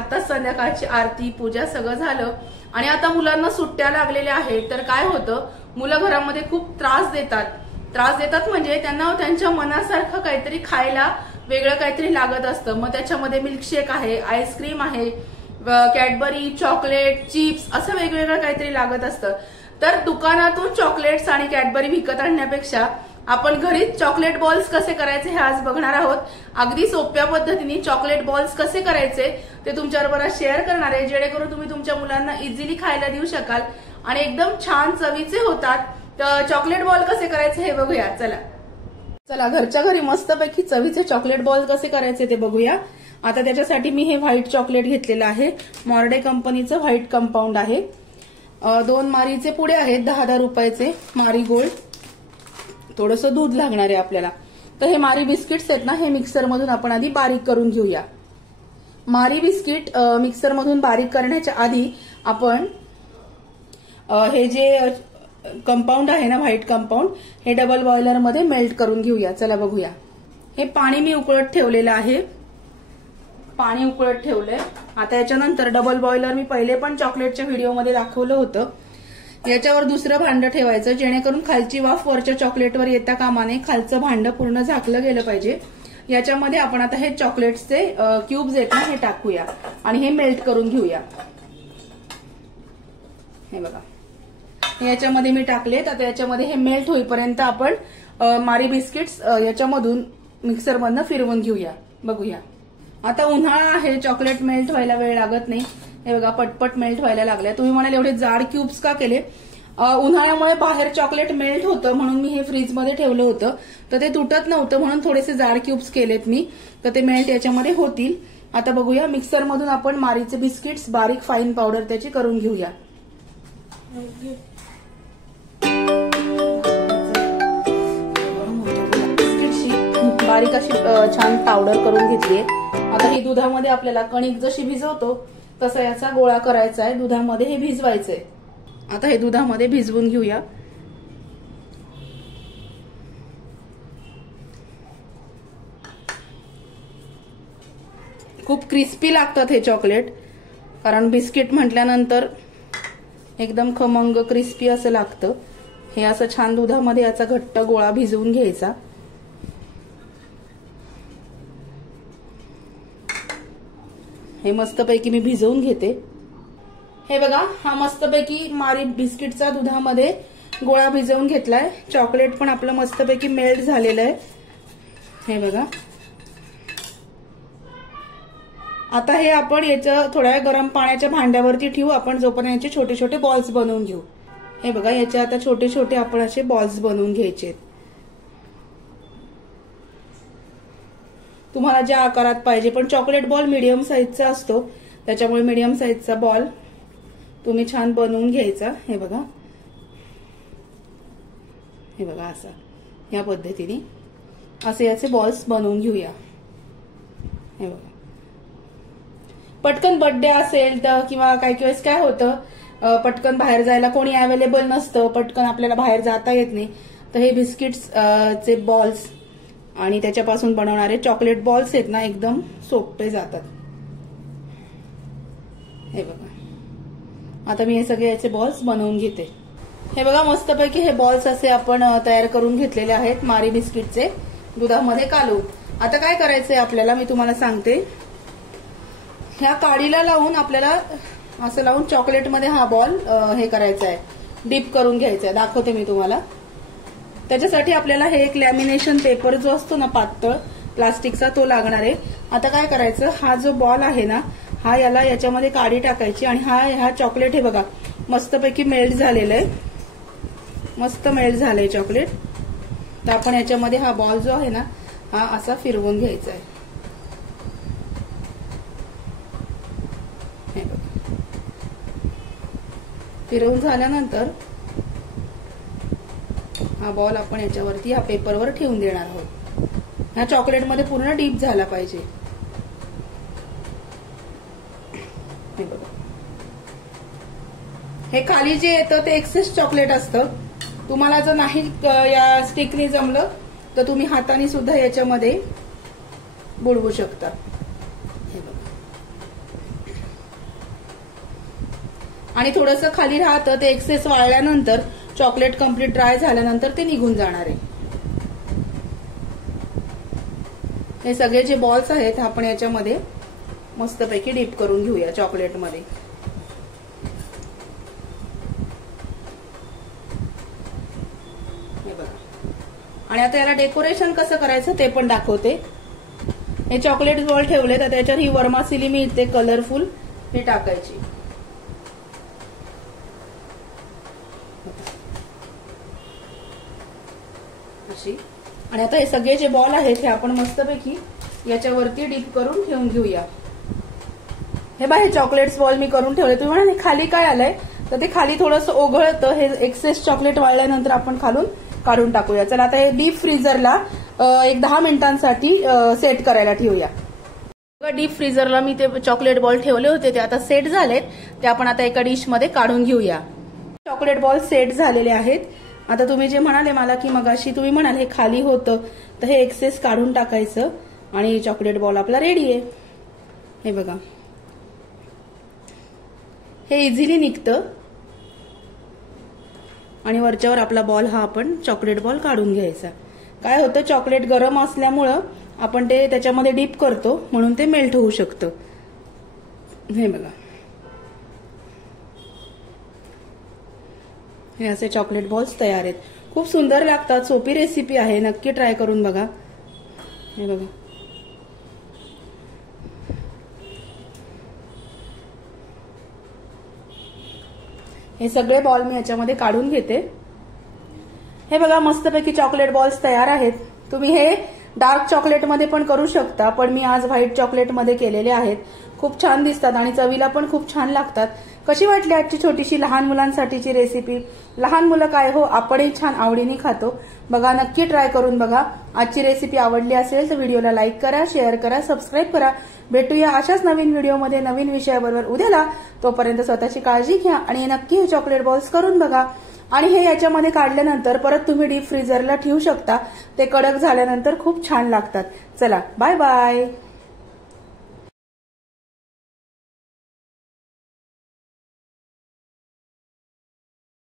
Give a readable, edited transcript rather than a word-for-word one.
आता संध्याकाळची आरती पूजा सगळं झालं आणि आता मुलांना सुट्ट्या लागलेल्या आहेत. तर काय होतं, मुलं घरामध्ये खूप त्रास देतात म्हणजे त्यांना त्यांच्या मनासारखं काहीतरी खायला वेगळं काहीतरी लागत असतं. मग त्याच्यामध्ये मिल्कशेक आहे, आईस्क्रीम आहे, कॅडबरी, चॉकलेट, चिप्स असं वेगवेगळं काहीतरी लागत असतं. तर दुकानातून चॉकलेट्स आणि कॅडबरी विकत आणण्यापेक्षा आपण घरीच चॉकलेट बॉल्स कसे करायचे हे आज बघणार आहोत. अगदी सोप्या पद्धतीने चॉकलेट बॉल्स कसे करायचे ते तुमच्याबरोबर शेअर करणार आहे, जेणेकरून तुम्ही तुमच्या मुलांना इझिली खायला देऊ शकाल आणि एकदम छान चवीचे होतात. तर चॉकलेट बॉल कसे करायचे हे बघूया. चला घरच्या घरी मस्तपैकी चवीचे चॉकलेट बॉल कसे करायचे ते बघूया. आता त्याच्यासाठी मी हे व्हाईट चॉकलेट घेतलेलं आहे. मॉर्डे कंपनीचं व्हाईट कंपाऊंड आहे. 2 मारीचे पुडे आहेत 10-10 रुपयाचे. मारी गोल्ड, थोडंसं दूध लागणार आहे आपल्याला. तर हे मारी बिस्किट्स आहेत ना, हे मिक्सर मधून आपण आधी बारीक करून घेऊया. मारी बिस्किट मिक्सर मधून बारीक करण्याच्या आधी आपण हे जे कंपाऊंड आहे ना, व्हाईट कंपाऊंड, हे डबल बॉयलर मध्ये मेल्ट करून घेऊया. चला बघूया. हे पाणी मी उकळत ठेवलेलं आहे. पाणी उकळत ठेवलंय. आता याच्यानंतर डबल बॉयलर मी पहिले पण चॉकलेटच्या व्हिडिओमध्ये दाखवलं होतं. याच्यावर दुसरं भांडं ठेवायचं, जेणेकरून खालची वाफ वरच्या चॉकलेटवर येता कामा नये. खालचं भांडं पूर्ण झाकलं गेलं पाहिजे. याच्यामध्ये आपण आता हे चॉकलेटचे क्यूब्स आहेत ना, हे टाकूया आणि हे मेल्ट करून घेऊया. हे बघा, याच्यामध्ये मी टाकलेत. आता याच्यामध्ये हे मेल्ट होईपर्यंत आपण मारी बिस्किट्स याच्यामधून मिक्सर मधनं फिरवून घेऊया. बघूया. आता उन्हाळा आहे, चॉकलेट मेल्ट व्हायला वेळ लागत नाही. हे बघा, पटपट मेल्ट व्हायला लागले. तुम्ही म्हणाल एवढे जाड क्यूब्स का केले? उन्हाळ्यामुळे बाहेर चॉकलेट मेल्ट होतं म्हणून मी हे फ्रीजमध्ये ठेवलं होतं. तर ते तुटत नव्हतं म्हणून थोडेसे जाड क्यूब्स केलेत मी. तर ते मेल्ट याच्यामध्ये होतील. आता बघूया, मिक्सर मधून आपण मारीचे बिस्किट्स बारीक फाईन पावडर त्याची करून घेऊया. बारीक अशी छान पावडर करून घेतलीये. आता ही दुधामध्ये आपल्याला कणिक जशी भिजवतो तसा याचा गोळा करायचा आहे. दुधामध्ये हे भिजवायचंय. आता हे दुधामध्ये भिजवून घेऊया. खूप क्रिस्पी लागतात हे चॉकलेट, कारण बिस्किट म्हटल्यानंतर एकदम खमंग क्रिस्पी असं लागतं. हे असं छान दुधामध्ये याचा घट्ट गोळा भिजवून घ्यायचा. हे मस्तपैकी मी भिजवून घेते. हे बघा, हा मस्तपैकी मारी बिस्किटचा दुधामध्ये गोळा भिजवून घेतलाय. चॉकलेट पण आपलं मस्तपैकी मेल्ट झालेलं आहे. हे बघा. आता हे आपण याचं थोड्या गरम पाण्याच्या भांड्यावरती ठेवू आपण, जोपर्यंत याचे छोटे छोटे बॉल्स बनवून घेऊ. हे बघा, याचे आता छोटे छोटे आपण असे बॉल्स बनवून घ्यायचे. तुम्हाला ज्या आकारात पाहिजे, पण चॉकलेट बॉल मीडियम साईजचा असतो, त्याच्यामुळे मीडियम साईजचा बॉल तुम्ही छान बनवून घ्यायचा. हे बघा, हे बघा, असा या पद्धतीने असे याचे बॉल्स बनवून घेऊया. हे बघा, पटकन बर्थडे असेल तर किंवा काही वेळेस काय होतं, पटकन बाहेर जायला कोणी अवेलेबल नसतं, पटकन आपल्याला बाहेर जाता येत नाही, तर हे बिस्किट्स चे बॉल्स आणि त्याच्यापासून बनवणारे चॉकलेट बॉल्स आहेत ना, एकदम सोपे जातात. हे बघा, आता मी हे सगळे याचे बॉल्स बनवून घेते. हे बघा, मस्तपैकी हे बॉल्स असे आपण तयार करून घेतलेले आहेत मारी बिस्किटचे दुधामध्ये कालवून. आता काय करायचंय आपल्याला, मी तुम्हाला सांगते. ह्या काडीला लावून आपल्याला असं लावून चॉकलेटमध्ये हा बॉल हे करायचा आहे, डीप करून घ्यायचा आहे. दाखवते मी तुम्हाला. त्याच्यासाठी आपल्याला हे एक लॅमिनेशन पेपर जो असतो ना, पातळ प्लास्टिकचा, तो लागणार आहे. आता काय करायचं, हा जो बॉल आहे ना, हा याच्यामध्ये काडी टाकायची आणि हा चॉकलेट हे बघा मस्तपैकी मेल्ट झालेलं आहे. मस्त मेल्ट झालंय चॉकलेट. तर आपण याच्यामध्ये हा बॉल जो आहे ना, हा असा फिरवून घ्यायचा आहे. हे बघा, फिरवून झाल्यानंतर हा बॉल आपण याच्यावरती या पेपरवर ठेवून देणार आहोत. ह्या चॉकलेटमध्ये पूर्ण डीप झाला पाहिजे. हे बघा, हे खाली जे येतं ते एक्सेस चॉकलेट असतं. तुम्हाला जर नाही या स्टिकने जमलं तर तुम्ही हाताने सुद्धा याच्यामध्ये बुडवू शकता. हे बघा, आणि थोडंसं खाली राहतं, ते एक्सेस वाळल्यानंतर चॉकलेट कम्प्लीट ड्राय झाल्यानंतर ते निघून जाणार आहे. हे सगळे जे बॉल्स आहेत आपण याच्यामध्ये मस्तपैकी डीप करून घेऊया चॉकलेटमध्ये. हे बघा. आणि आता याला डेकोरेशन कसं करायचं ते पण दाखवते. हे चॉकलेट बॉल ठेवले तर त्याच्यावर ही वर्मासिली मिळते कलरफुल, ही टाकायची. अशी. आणि आता हे सगळे जे बॉल आहेत हे आपण मस्तपैकी याच्यावरती डीप करून ठेवून घेऊया. हे बघा, हे चॉकलेट्स बॉल मी करून ठेवले. तुम्ही म्हणा खाली काय आलंय तर ते खाली थोडंसं ओघळतं. हे एक्सेस चॉकलेट वाळल्यानंतर आपण खालून काढून टाकूया. चला आता हे डीप फ्रीजरला एक 10 मिनिटांसाठी सेट करायला ठेवूया. डीप फ्रीजरला मी ते चॉकलेट बॉल ठेवले होते, ते आता सेट झालेत. ते आपण आता एका डिश मध्ये काढून घेऊया. चॉकलेट बॉल सेट झालेले आहेत. आता तुम्ही जे म्हणाले मला की मगाशी तुम्ही म्हणाल हे खाली होतं, तर हे एक्सेस काढून टाकायचं आणि चॉकलेट बॉल आपला रेडी आहे. हे बघा, हे इझिली निघतं आणि वरच्यावर आपला बॉल हा आपण चॉकलेट बॉल काढून घ्यायचा. काय होतं, चॉकलेट गरम असल्यामुळं आपण ते त्याच्यामध्ये डीप करतो म्हणून ते मेल्ट होऊ शकतं. हे बघा, हे असे चॉकलेट बॉल्स तयार आहेत. खूप सुंदर लागतात. सोपी रेसिपी आहे, नक्की ट्राय करून बघा. हे बघा, हे सगळे बॉल मी याच्यामध्ये काढून घेते. हे बघा, मस्तपैकी चॉकलेट बॉल्स तयार आहेत. तुम्ही हे डार्क चॉकलेट मध्ये पण करू शकता, पण मी आज व्हाईट चॉकलेट मध्ये केलेले आहेत. खूप छान दिसतात आणि चवीला पण खूप छान लागतात. कशी वाटली आजची छोटीशी लहान मुलांसाठीची रेसिपी? लहान मुलं काय हो, आपणही छान आवडीने खातो. बघा, नक्की ट्राय करून बघा. आजची रेसिपी आवडली असेल तर व्हिडिओला लाईक करा, शेअर करा, सबस्क्राईब करा. भेटूया अशाच नवीन व्हिडिओमध्ये नवीन विषयाबरोबर उद्याला. तोपर्यंत स्वतःची काळजी घ्या आणि नक्की हे चॉकलेट बॉल्स करून बघा. आणि हे याच्यामध्ये काढल्यानंतर परत तुम्ही डीप फ्रीजरला ठेवू शकता. ते कडक झाल्यानंतर खूप छान लागतात. चला, बाय बाय.